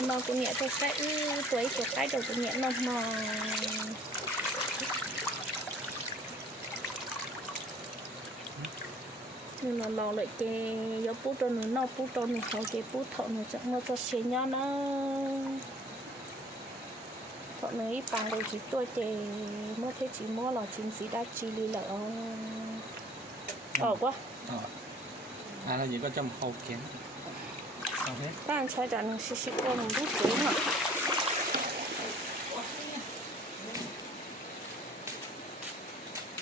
nó cũng nhẹ tôi sẽ tuổi của cái đầu cũng nhẹ nó mà nhưng mà lò lại cái yếu bút cho nó bút cho nó họ cái bút thọ nó chẳng nó cho xe nhau nó thọ nó ít bằng rồi chỉ tôi thì mua thế chỉ mua là chính gì đã chi li lợ quá là những con trong hộp kén các anh trai trả nó xí xí qua mình bút xuống hả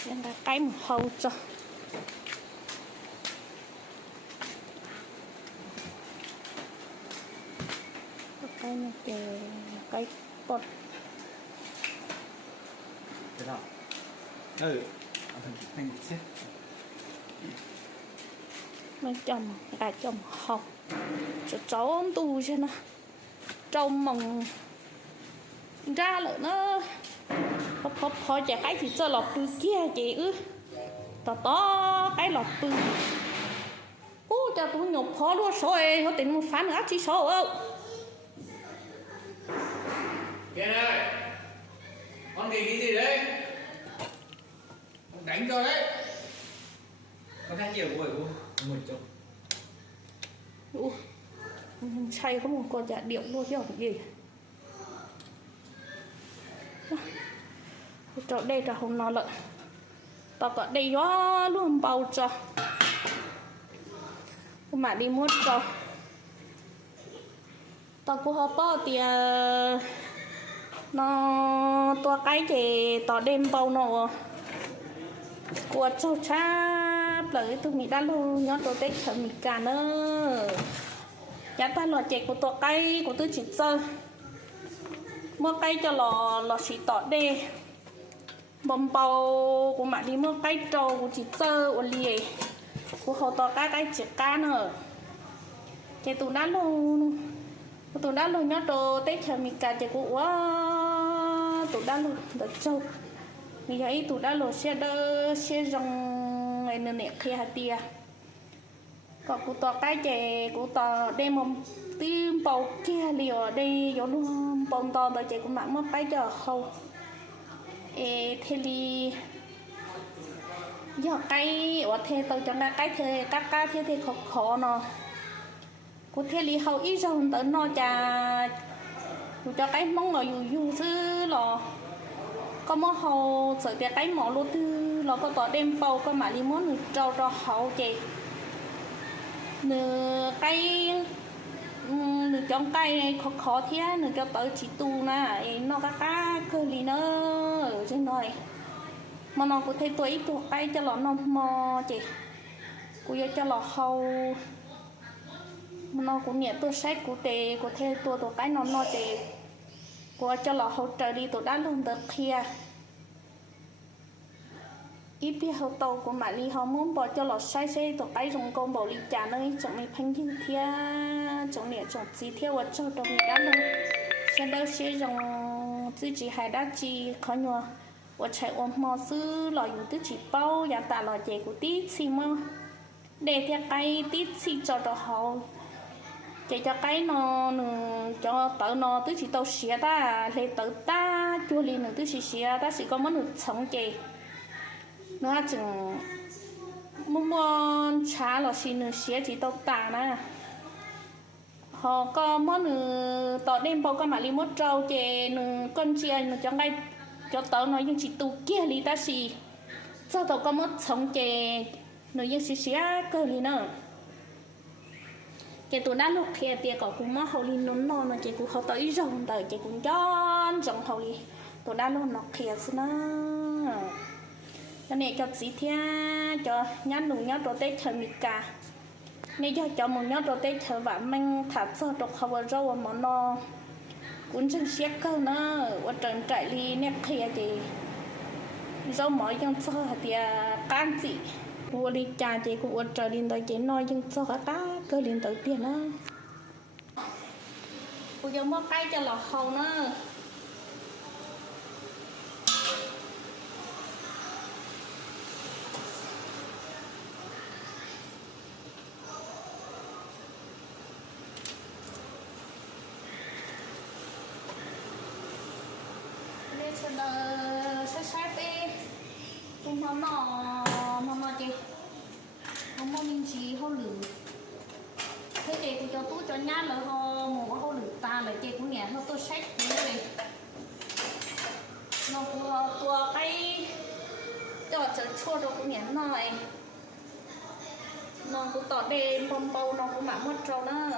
nên là cái một hầu cho cái này cái bột cái đó thành một xếp mình chồng cả chồng học cho cháu ôm tù cho nó trông mong ra lỡ nó họ chả cái thì cho lọt từ kia chị to cái lọt từ cho tôi nhục khó luôn rồi họ tính một phán nữa chỉ số Kiên ơi, con bị cái gì đấy? Con đánh cho đấy. Con đánh nhiều buổi không? Một chút. Say có một con dạ điệu luôn chứ không gì. Chỗ đây là không nói lợn. Tao có đây gió luôn bầu cho. Mà đi mua cho. Tao cũng hợp bao thì nó to cái thì tao đem bầu nó của châu cha lấy tôi nghĩ đã luôn nhớ tôi tết thầm mình cả nữa giá ta lò chè của to cái của tôi chỉ chơi mua cây cho lò chỉ tỏ đê bông bầu của bạn đi mua cây trâu của chỉ chơi của lìa của họ to cái chỉ cá nữa chè tôi đã luôn nhớ tôi tết thầm mình cả chè của tôi đã luôn được châu vì vậy tôi đã lột xe rong này nè kia hạt tia còn cụ tỏ cái chè cụ tỏ đem một tim bầu kia liều đây giống luôn bông to tới chè của bạn mất cái giờ hầu thế thì giờ cái ở thế tôi cho cái thế các thế thì khó nó cụ thế li hầu ít rồi tới nó chà cho cái món ngồi dù chứ lò có món hầu sợ tiệt cái mỏ lúa tư nó có tỏ đem bầu có mà đi món người trâu cho hậu chị nửa cây nửa trong cây khó thế nửa cho tới chỉ tu na nó cá cơ gì nó ở trên này mà nó có thể tuổi tuổi cây cho nó mò chị cô cho nó hầu nó cũng nhẹ tôi sách của tề của theo tôi cái nó chị của cho nó hỗ trợ đi tôi đã luôn được kia ít biết hậu tàu của mẹ đi họ muốn bỏ cho nó sai xe tôi cái dùng công bảo đi trả nơi chẳng này phanh như thế chẳng này chẳng gì theo và cho tôi đã luôn sau đó sẽ dùng tự chỉ hay đã chỉ khó nhờ và chạy ôm mò sư lò dùng tự chỉ bao và tạ lò chè của tí xì mà để theo cái tí xì cho họ chạy cho cái nó cho tớ nó tự chỉ tàu xía ta lấy tớ ta chua liền tự chỉ xía ta chỉ có mất được sống chè nó chừng muốn trả là xin nữa xía chỉ tàu tà nè họ có món nữa tỏ đem bao con mà đi mất trâu chè nữa con chia nữa cho ngay cho tớ nói nhưng chỉ tu kia li ta xì cho tàu có mất sống chè nữa nhưng xía cơ li nữa cái tụi đã lúc kia tiệt có cũng mất hậu li nó chỉ cũng họ tới rồng tới chỉ cũng chọn rồng hậu li tụi đã lúc nó kia xí nó cho nên cho gì thế cho nhát nụ nhát đồ tết thời mít cả nên cho một nhát đồ tết thời và mình thả sơ đồ khâu vào rau mà nó cũng chân xét cơ nữa và trận trại li nè kia thì rau mỗi dân sơ thì can gì vua đi trà chị cũng trở lên tới chị nói dân sơ cá cơ lên tới tiền đó cô giống mất cái cho lọt hầu nữa sát đi cũng nó chị không có mình chỉ không lử thế chị cũng cho tú cho nhát là ho một không lử ta là chị cũng nhẹ hơn tôi sách như này nó của cái cho chua rồi cũng nhẹ nói nó cũng tỏ đêm bông bầu nó cũng bảo mất trâu đó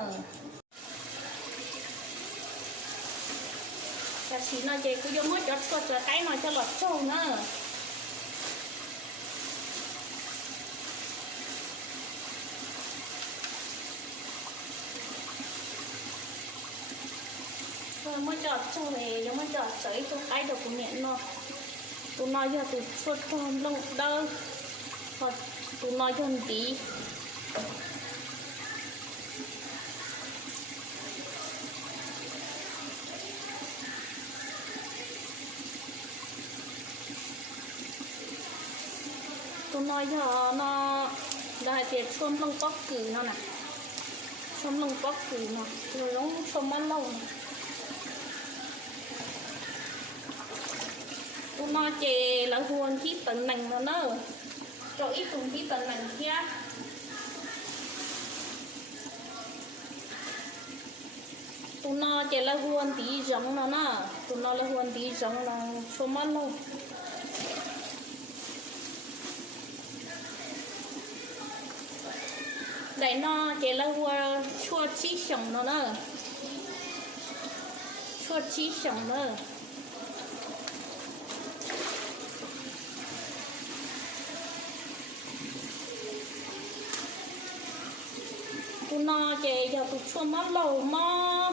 và chỉ nó chị cũng vô mất cho chua cho cái nó cho lọt trâu nữa mới chọt cho này giống mới chọt sấy cho cái được của mẹ nó tụi nó giờ tụi suốt con lâu đâu hoặc tụi nó cho một tí tụi nó giờ nó đại tiệc xôm lông bóc cử nó nè xôm lông bóc cử nó rồi nó xôm ăn lâu nè nó chè là huân chí tận nành nó nữa rồi ít cùng chí tận nành kia tụi nó chè là huân tí giống nó nè tụi nó là huân tí giống nó số mất luôn đấy nó chè là huân chua chí sống nó nè chua chí sống nữa tụi nó chè giờ tụi chua món lầu mò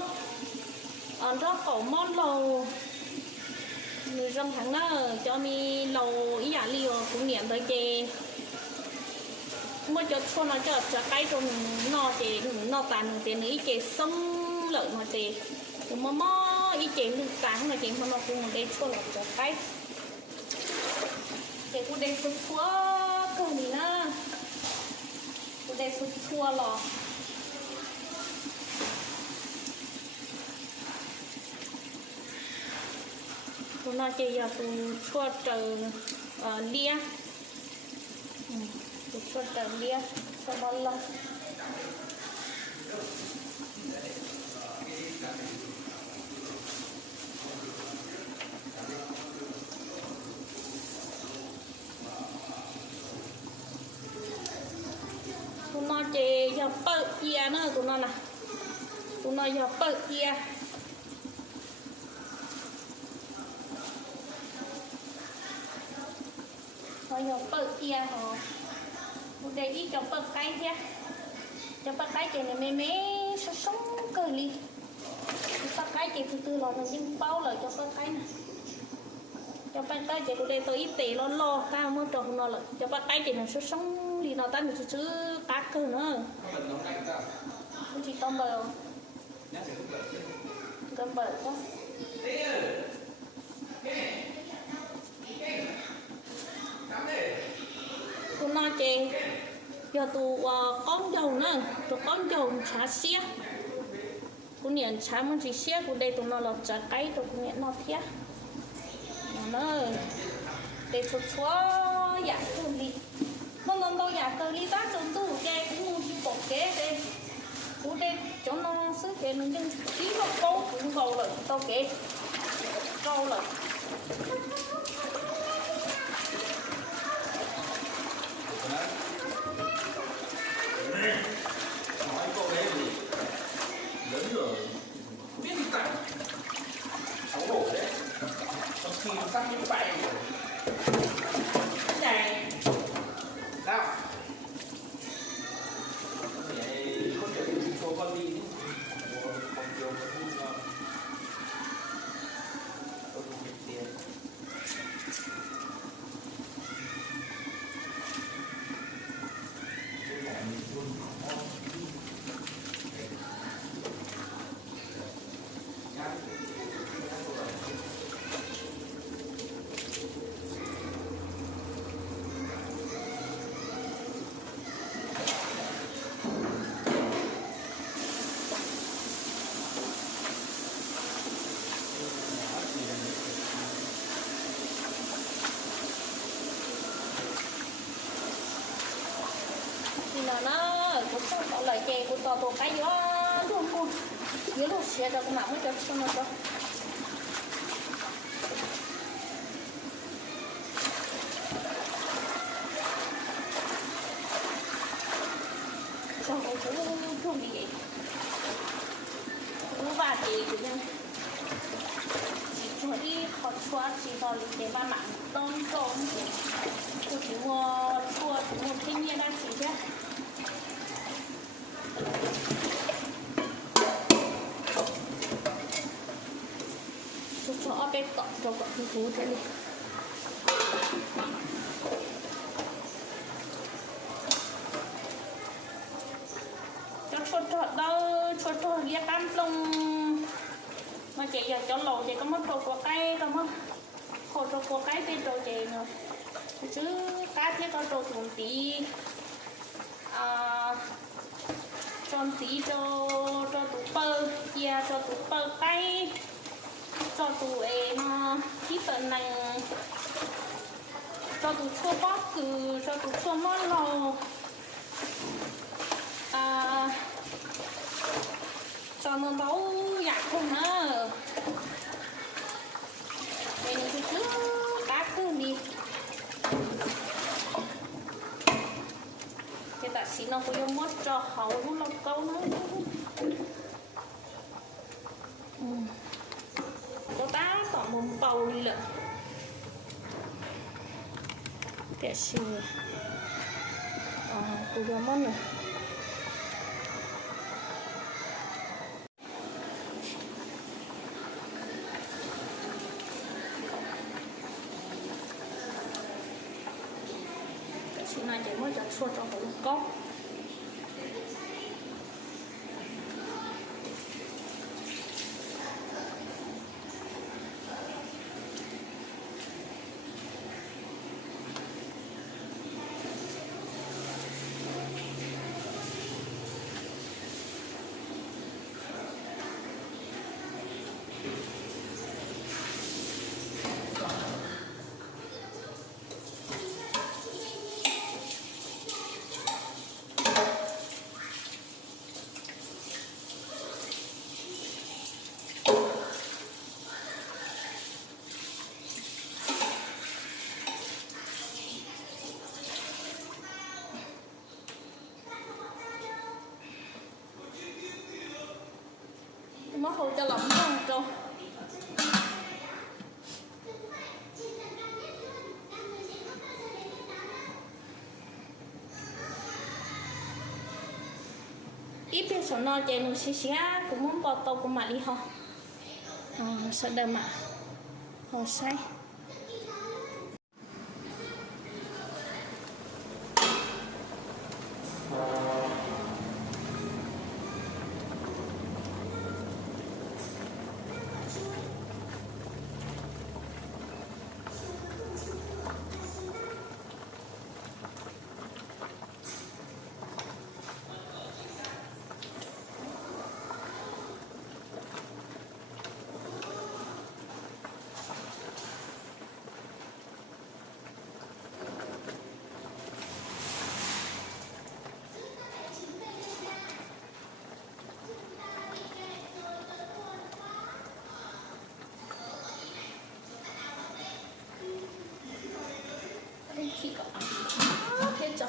ăn rất khẩu món lầu người trong tháng đó cho mi lầu ý giả liều cũng niệm tới chè mới cho chua nó cho cái trong nó chè nó tàn tiền ý chè sống lợi mà chè tụi mò ý chè được tàn mà chè nó cũng ở đây chua là cho cái chè cũng đây chua câu gì nữa cũng đây chua lò tụi nó chỉ giờ tụi chua trừ lia tụi chua trừ lia cho bao lâu tụi nó chỉ giờ bự kia nữa tụi nó nè tụi nó giờ bự kia rồi bự kia họ để ý cho bự cái kia cho bự cái này mẹ mẹ sống cười đi bự cái chị từ từ là nó dính bao lời cho bự cái này cho bự cái chị để tôi ít tệ lo cao mới trồng nó lại cho bự cái chị nó sống đi nó tan được chứ cá cơ nữa không chỉ tôm bờ tôm bờ đó tụi nó chè giờ tụi con dầu nữa tụi con dầu chả xía tụi niệm chả muốn chỉ xía của đây tụi nó là chả cái tụi niệm nó thiết nó để tụi chúa giả cơ đi nó đâu giả cơ đi ta tụi tụi chè cũng muốn chỉ bột kế đây của đây chỗ nó sức chè nó nhưng chỉ nó câu cũng câu rồi tao kể câu rồi nói câu đấy là gì lớn rồi biết đi tặng xấu hổ đấy trong khi sắp những bay rồi này sao vậy có thể cho con đi đi con chiều con thu cho con thu được tiền cái này mình luôn chè của tao tổ cái gió luôn luôn nhớ lúc xe cho con nào mới cho nó cho cho con chú không gì vậy chú bà chị của nhân chỉ cho đi khó chua chỉ vào để ba mạng tôm tôm của chú mua chua chú mua thiên nhiên đang chỉ chứ cho cái cọng cho cọng cái thú thế này cho đâu cho ghé cam lông mà chị giờ cho lầu chị có mất đồ của cây có mất khổ đồ của cây thì đồ chị rồi chứ cá thiết có đồ tụi tí cho tí cho tụi bơ chia cho tụi bơ cây cho tụi nó kỹ tận này cho tụi chua bóp cứ cho tụi chua món lò cho nó nấu nhạt không nữa đây là cái thứ cá cứ đi cái tạ sĩ nó có yêu mất cho hậu nó lọc câu nữa có tá tỏ một bầu đi lợ để xin tôi yêu mất này chị này chỉ mới chặt xuôi trong một cốc nó hồi cho lỏng không trâu ít biết số nó chạy nó xí cũng muốn bỏ tàu của mà đi ho sợ đâm mà hồ say khi có thế cho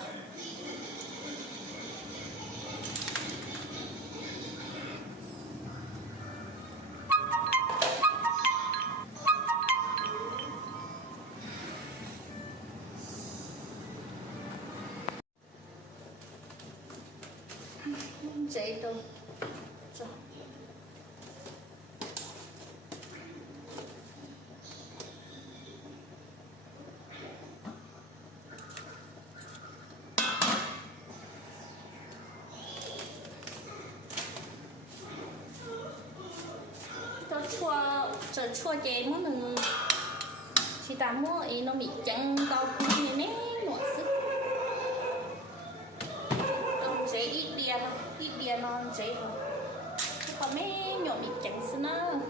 chạy đâu cho chua chè muốn mình chỉ tạm mua ý nó bị chẳng đau như nét nọ sức ông chế ít bia nó chế rồi còn mấy nhỏ bị chẳng sức nữa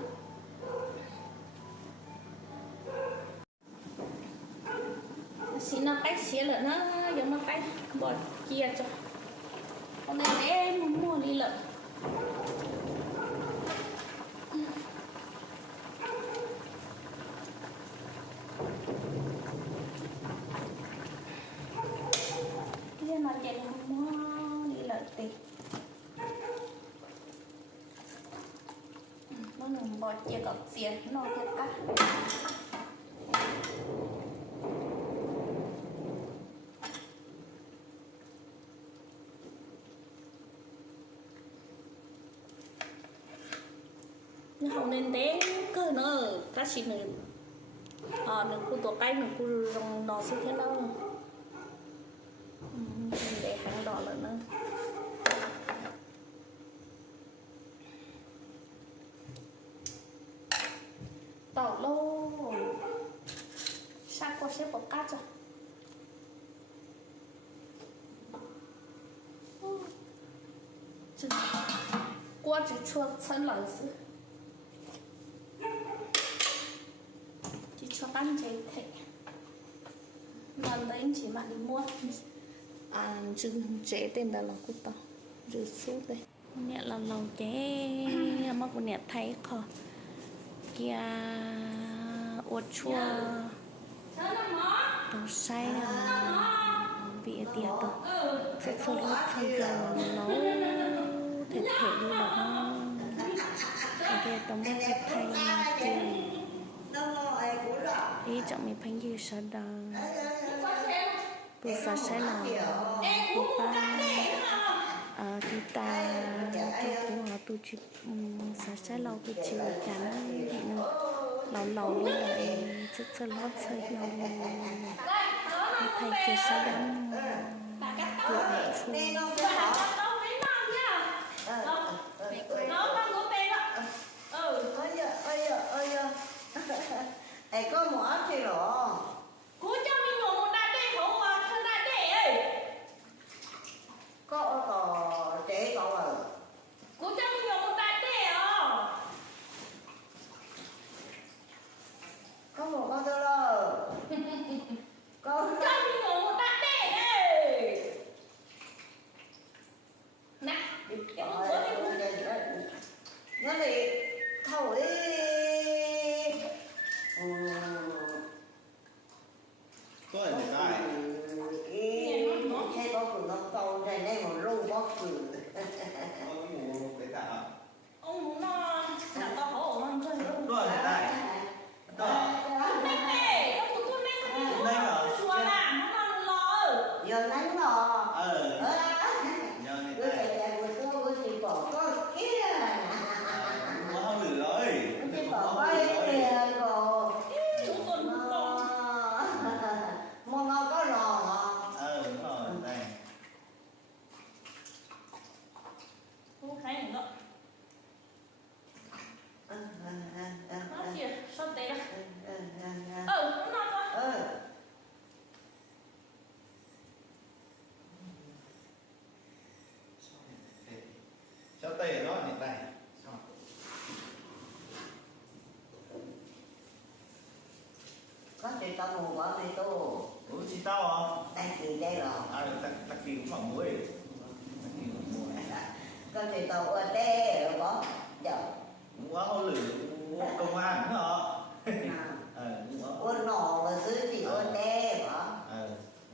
xin nó cách xía nữa nó giống nó cách bỏ chia cho Con này để mua đi lợn. Kia nó chạy mua đi lợn tí. Nó đừng bọt chia cọc xiên nó thiệt á. Nhưng không nên té cơ nữa các chị nữa đừng cu tổ cay đừng cu rong nó sẽ thế đâu để hàng đỏ lần nữa tàu lâu sát qua xếp bọc cát rồi qua chỉ chua chân lẩu sư chỉ cho ăn chế thịt lần đấy anh chị bạn đi mua chừng chế tên là cút tao rồi súp đây nè là lòng chế mà của nè thấy khó kia uất chua đồ say vị tiệt rồi sẽ sốt lót xong rồi nấu thịt thể luôn được không thì tao mua thịt thay thì ý chọn mình phanh dư sợ đờ bữa sợ sẽ là thì ta tôi cũng họ tôi chỉ sợ sẽ lâu tôi chịu chán bị nó lâu lại rất rất lót chơi nhau thầy kia sẽ đánh cửa chua có mỏ thì rồi. Cú cho mình ngồi một đại đệ không à, thân đại đệ ơi. Có ô tô trẻ cậu rồi. Cú cho mình ngồi một đại đệ à. Có một con tôi rồi. Con cho mình ngồi một đại đệ đây. Nè, cái bữa nó đi thổi. Có ở đây này. Xe có cử nó câu này đây một lô có cử. Ông ngủ cái cả. ông muốn nó là to hổ mà chơi luôn. Có ở đây này. Đó. Đây này, ông muốn tuôn đây không? Đây hả? Chùa làm nó lo. Giờ nắng lò. Nhờ này Bữa này. chạy bữa chị bỏ có kia. Có không lử rồi. Chị bỏ quay kìa rồi. Chú tuần cũng to. Mua nó có lò hả? Đúng rồi, đây. Cú khai nữa. Nó kìa, sao tệ đó. Nó ngon quá. Cho tay ở đó này đây. Có chị tao ngủ bỏ mày tô. Ủa chị tao hả? Đang kỳ đây rồi. Tắc kỳ cũng khoảng muối. Tắc kỳ cũng muối. Có chị tao ở đây rồi bỏ. Dạ. Quá không lử công an đúng không? Đúng không? Ôn nọ mà giữ chị ôn đây bỏ.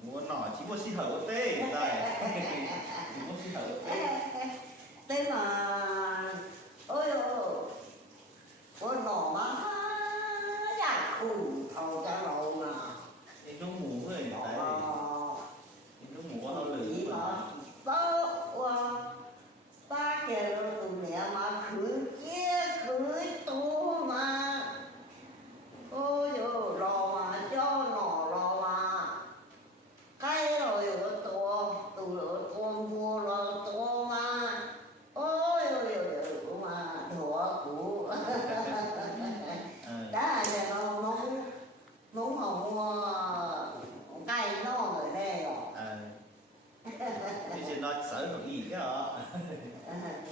Mua nỏ chỉ mua xí hở ô tê đây. Chỉ mua xí hở ô tê. Thế mà ôi ôn nọ mà dạ khủ thầu cho lộ mà. Thì nó ngủ rồi đấy. Thì nó ngủ không lử. Chỉ mà ba kìa tụi mẹ mà khử kia khử tu mà. Ôi dồi lò mà cho nọ lò mà. Cái rồi ở tụi mua lò to mà. Ôi mà đùa cũ. Đã là nó hồng cây nó rồi đây rồi. Bây giờ nó sợ nó gì cái hả?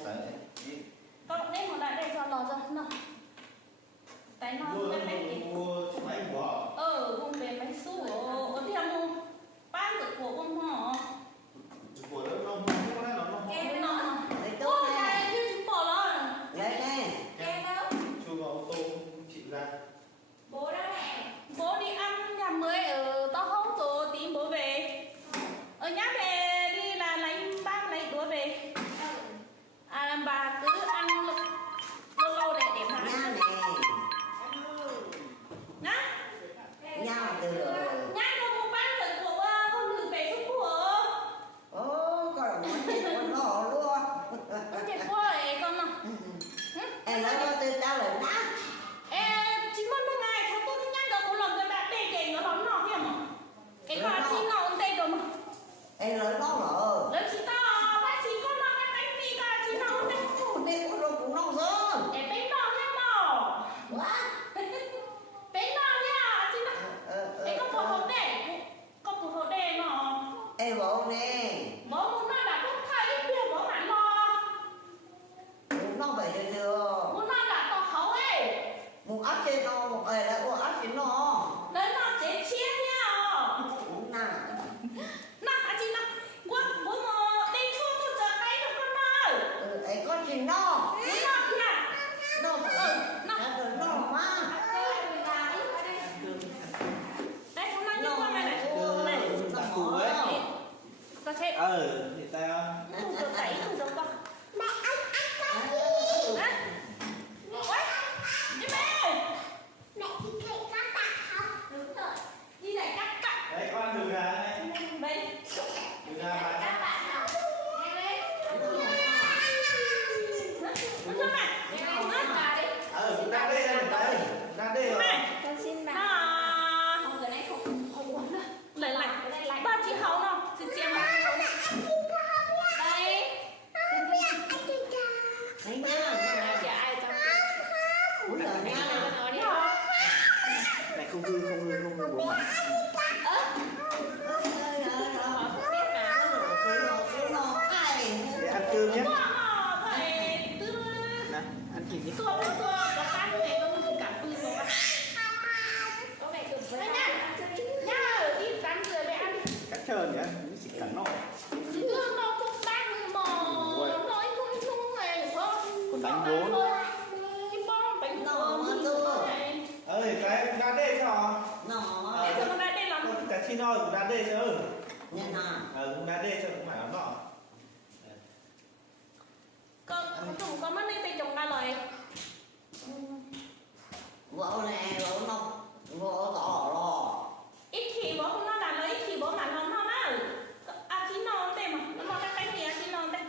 Sợ gì? Con đem một đại đệ cho lò ra nào. Cái nó bên bên kì. Mua máy của Vùng về máy xu ở theo mua bán được của con họ. của nó không có đấy nó không có lấy cho tôi ta lại nát. Ê, chỉ muốn mấy ngày cháu tôi nhắc được một lần rồi đã tê kể nó lắm nọ kìa mà. Cái con chị nó cũng tê rồi mà. Ê lấy nó rồi. Lấy chị to, bác chị con nó cái bánh mì cả chị nó cũng tê. Đi cũng rồi cũng nông sơn. Ê, bánh nó nhá mò. Bánh nó nha, chị nó. Ê, có một hộp đẻ, có một hộp đẻ mà. Ê bố nè. Bố muốn nó đã không thấy ít bia bố hẳn lo. Nó vậy được chưa? Muốn nó đã tỏ khấu ấy. Một áp trên nó, một ơi đã có áp trên nó. Lấy nó chế chia nha. Nè. Nè, chị nó. Quân, bố mà đi chua tôi chờ cái được con nào. Ê con trên nó. Muốn nó kìa. Nó phải. Nó. Nó mà. Đấy, con nói như con này này. Này. Tặng củ ấy. Ta xem. Thì tao Không được tẩy, không được con. Đấy. Ôi, đi mẹ. Đúng rồi. Đi lại cắt cắt. đấy con đừng gà này, Đây. đừng gà bà. Các bạn nào. Nghe đây. Con cho mẹ. Ngắt gà đi. Cũng đang đây đây đây, đang đây rồi. Con xin bà. Không, cái này không uống nữa. Lấy lại. Ba chị hấu nào. Chị em bà hấu nào. Đây. Đấy nha. Chị ai cho. Ủa giờ nha. Nó đi hả? Này không hư bố mà. Để ăn cơm nhé. Này, ăn kịp nhé. Cắt trơn nhé, nó chỉ cắn nọ. Còn đánh bố nữa. Cái đá đê cho. Nó. Con cái chi nói cũng đá đê cho. Nên là. Cũng đá đê cho cũng phải lắm nọ. Con mất đi tay chồng ra lời. Vợ này vợ nó vợ tỏ rồi. Ít khi bố không nói là lấy ít khi bố là nó á. À chị non đây mà, nó cái bánh mì chị non đây.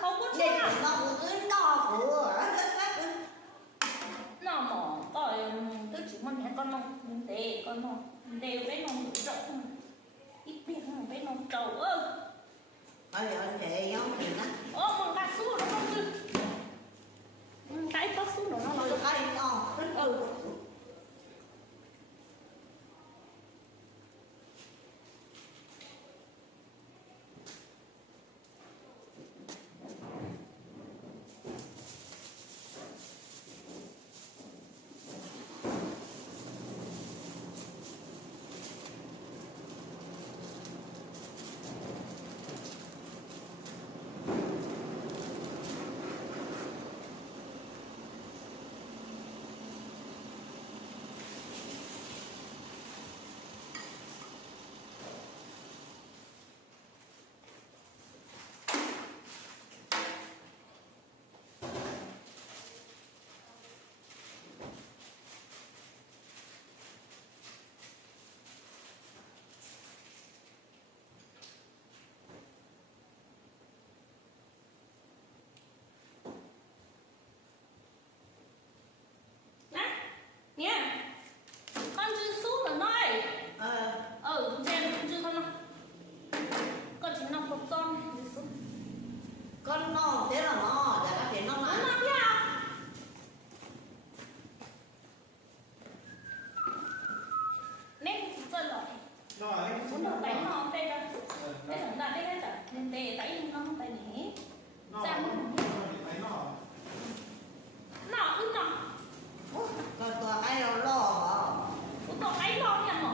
Không có Để chua. nó cũng cứ to của. Nó mỏ tỏi tôi chỉ muốn nghe con non để con non đều với non đủ rộng thôi. Ít biết nó với non trầu ơ. Bây giờ anh chị giống thì nó. Ô mà cà su nó không chứ. Cái có su nó Nó cái to. Nha. Con chưa su mà nói. Trên chưa con nào. Con chỉ nằm một con. Con nó thế là nó chả có thể nó Nó lại. nằm nha. Nên chơi rồi. Rồi. Muốn được đánh nó không đây đâu. Đây là đây hết rồi. Nên tê tay nó không tay nhé. Nó cứ nó. Con tòa cái nó lo mà. Ủa còn đánh lo nha mà.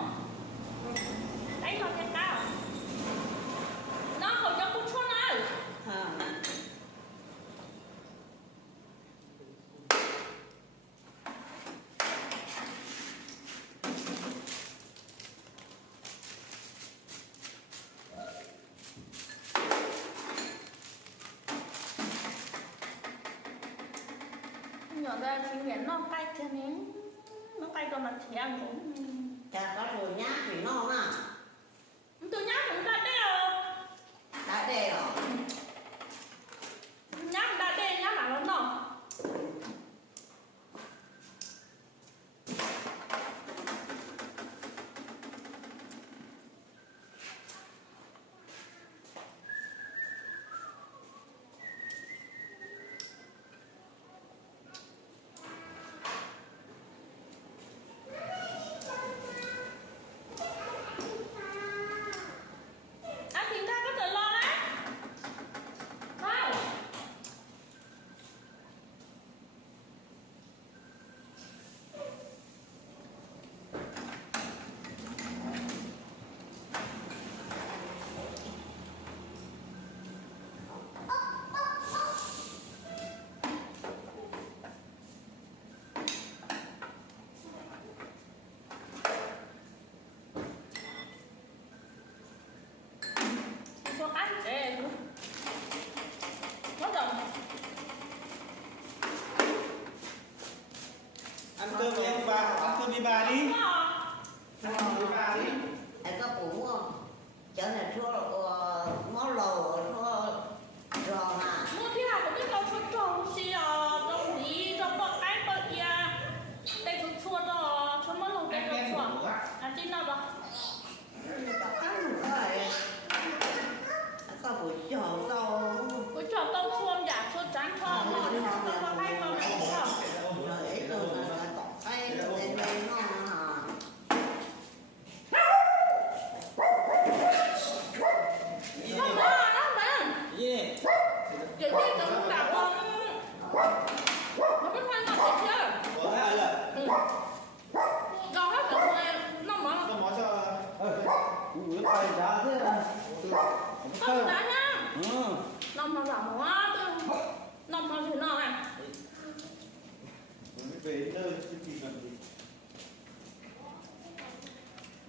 Đánh lo nha tao. Nó không cho cô chua nào. Nhỏ ra thì miễn nó cay cho nên nó cay cho mặt trẻ ăn cũng Chả có rồi nhát thì nó mà. tôi nhát cũng đã đeo Đã đề rồi. nhát đã đeo nhát là nó nọ đi bà đi. Ăn đi bà đi. Anh có cũng cho nên số món lầu số giòn à. Mua thế nào cũng biết câu cho tròn xì trong gì trong bọc cái bọc kia. Đây cũng chua đó, cho nó lồng cái Ăn chua. kem của Ăn trên nào đó. Có cái nữa rồi. Anh có buổi giòn đâu. Cứ cho tao xuân giả xuân trắng cho nó thì nó có cái con này không. Rồi ấy tôi là có cái lên đây nó hả. Không mà, không mà. Gì? Vậy thì cũng đã con. Nó có thay mặt được chưa? Có ai rồi? Ừ. Đâu hết được rồi, nó mở. Có món cho. Ui, phải giá thế à? Không đã nhá. Ừ. Nó mà giảm quá chứ. Nó mà thì nó này. Mới về nơi chứ tìm làm gì?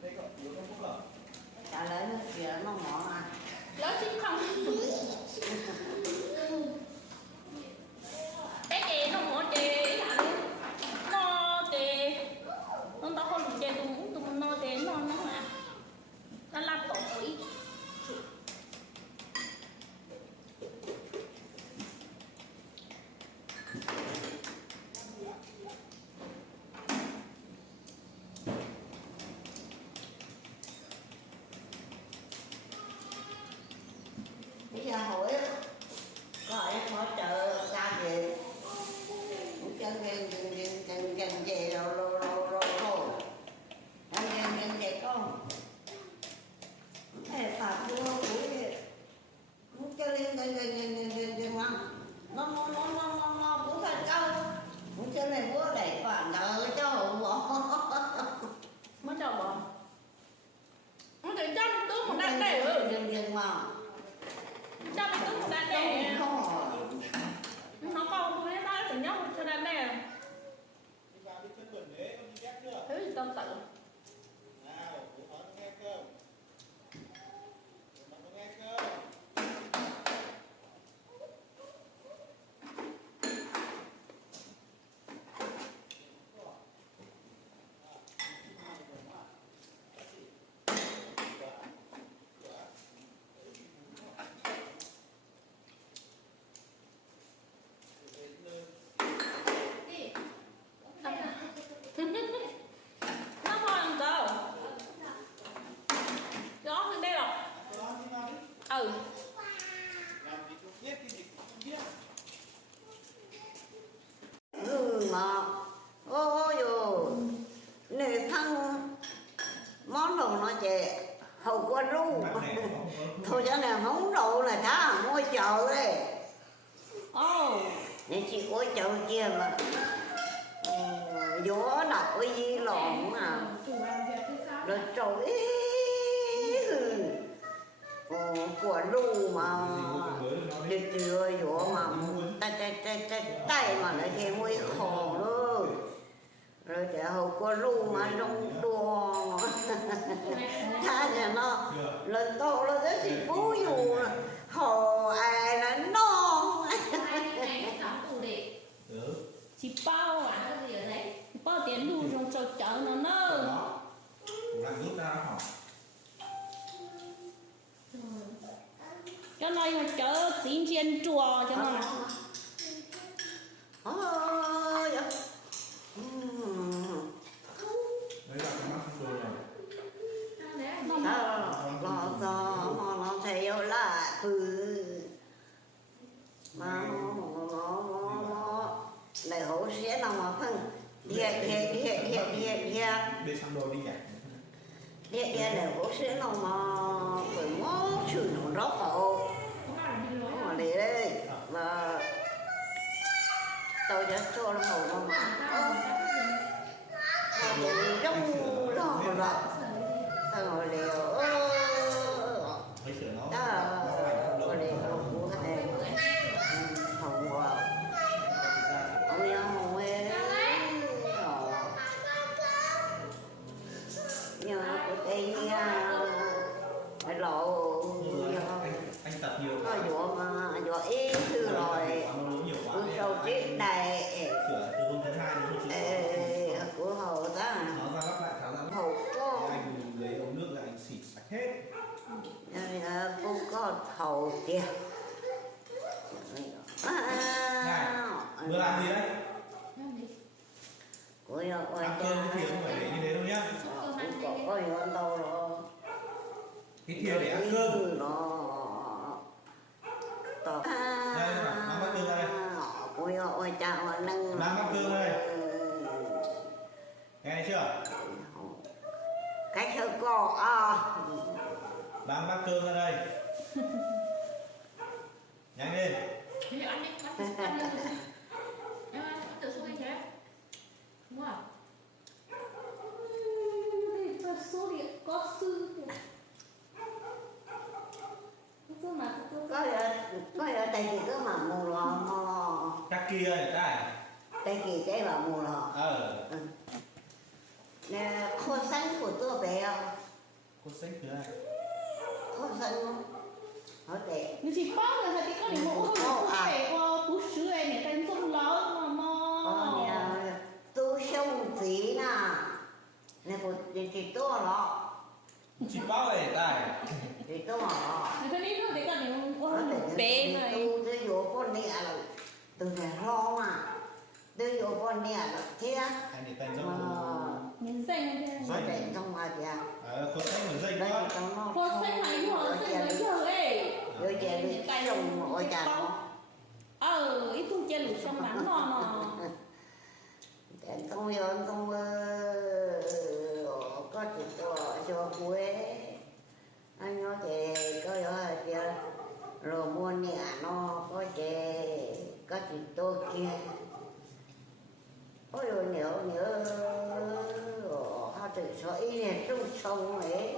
Đây có yếu không phúc lở. Trả lời nó kìa nó mỏ à. Lỡ chứ không. Cái gì nó mở chê hả? Nó chê. Nó tao không chê tôi muốn tụi mình nó chê nó mà. Nó làm tổ quỷ. Bây giờ hỏi gọi hỗ trợ ra về chân về rồi chân về con cái phạt vô của muốn chơi lên nó cũng thành câu muốn chơi lên bữa đẩy phản đời cho hậu bỏ Mới đầu bỏ. Nó để cho nó tướng một đạn đẻ ừ. dần mà Cho nó tướng một đạn đẻ. Nó còn với nó phải nhóc cho đạn đẻ. Thế thì tâm tự. Nó hoang đâu. Gió bên đây rồi. Ừ. mà ôi dồi nè thằng món đồ nó chè hầu qua ru thôi cho nên không đồ là cá mua chợ đấy Ồ. nên chỉ có chợ kia mà gió đập cái gì lộn mà rồi trời của ru mà đi chưa gió mà tay mà lại thì mới khổ nữa rồi chả hầu có ru mà trong đùa tha nhà nó lần to nó rất thì bú dù hồ ai là non Chị bao à? Chị bao tiền đủ rồi cho chợ nó nơ. Cho nó chợ xin chiên chùa cho nó. ôi nó theo là mà đại hổ sẽ nào mà phân thiệt Đi sang đồ đi nhỉ? đại hổ sẽ nào mà phải mó chửi nó rõ khổ mà để đây mà tôi đã cho nó hổ mà trong lò rồi tao ngồi liều Thấy sửa nó. đó ngồi liều của thầy hồng vào ông yêu hồng ê nhờ của tây phải lộ Anh tập nhiều. có vụ mà vụ ý thư rồi của sâu triết này Sửa từ hôm thứ 2 đến hôm thứ 6. của hồ đó Kìa. Vừa làm gì đấy? Ôi ơi, ôi Ăn cơm cái thìa không phải để như thế đâu nhá. Ôi ơi, đâu rồi. Cái thìa để ăn cơm. Đây Đây, mang bát cơm ra đây. Ôi ơi, ôi chào nâng. Mang bát cơm ra đây. Nghe chưa? Cách hơi cỏ à. Mang bát cơm ra đây. Nhanh lên. Bây giờ ăn đi, ăn đi. Em ăn tự xuống đi chứ. Đúng không? Cho số điện có sư Có ở đây thì cứ mà mù lò. Chắc kia này ta. Đây thì cái là mù lò. Nè, khô xanh của tôi bé không? Cô xách thứ này. Khô xanh không? Hỏi đẹp.你去包了它，你讲你冇去买过不是诶，你跟中老嘛嘛。Nè, tôi xong tí nè. Nè, cô thì tôi lọ. Chị bao này ta. Thì tôi lọ.你看你说你讲你我Hỏi白đẹp.嘛。 Tôi vô con nè là từ ngày lo mà. Tôi vô con nè là thế á. Anh để tay dốc. nhân sinh cái Hỏi đẹp xong mà kìa. Cô xách một dây Đây quá. cho nó. cô sinh này như họ sinh này giờ ấy Rồi chè bị xong ôi chà nó. ít tôi chơi lụt xong bắn ngon mà Không hiểu không có chỉ cho cuối anh nói chị có hiểu là chị rồi mua nhà nó có chị có chị tôi kia ôi rồi nhớ họ tự số ý này trong sông ấy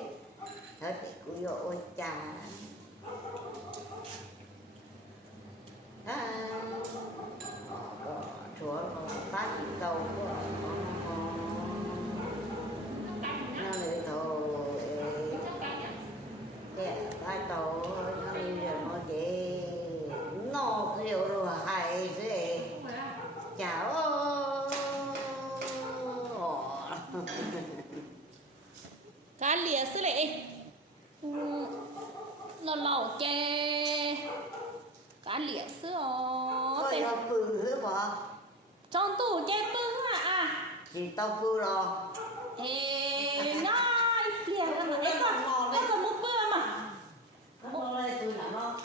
thật thì cũng hiểu ôi chà chúa phát cầu của nó lấy thầu kẻ phát cầu nó đi rồi nó chỉ nó kiểu rồi hay gì chào cá lìa xí lệ nó lẩu chè cá lìa xí có nó phư hứa bỏ trong tủ chè bưng à thì tao phư rồi ê nó lìa mà ấy con một bữa mà nó lên tôi làm nó